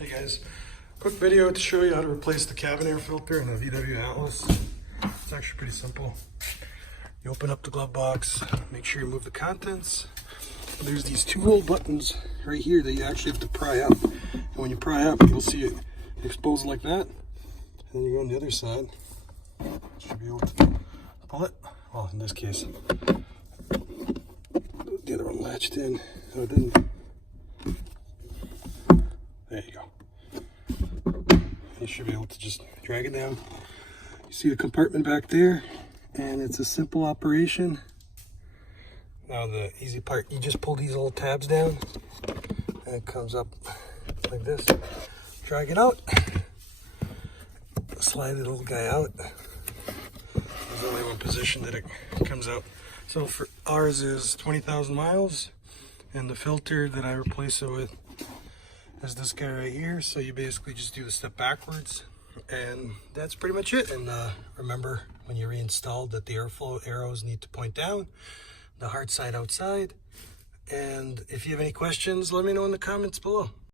Hey guys, quick video to show you how to replace the cabin air filter in a VW Atlas. It's actually pretty simple. You open up the glove box, make sure you move the contents. There's these two little buttons right here that you actually have to pry up. And when you pry up, you'll see it exposed like that. And then you go on the other side. Should be able to pull it. Well, in this case, the other one latched in. Oh, it didn't. There you go. You should be able to just drag it down. You see the compartment back there, and it's a simple operation. Now the easy part, you just pull these little tabs down, and it comes up like this. Drag it out. Slide the little guy out. There's only one position that it comes out. So for ours is 20,000 miles, and the filter that I replace it with is this guy right here. So you basically just do the step backwards, and that's pretty much it. And remember, when you reinstall, that the airflow arrows need to point down, the hard side outside. And if you have any questions, let me know in the comments below.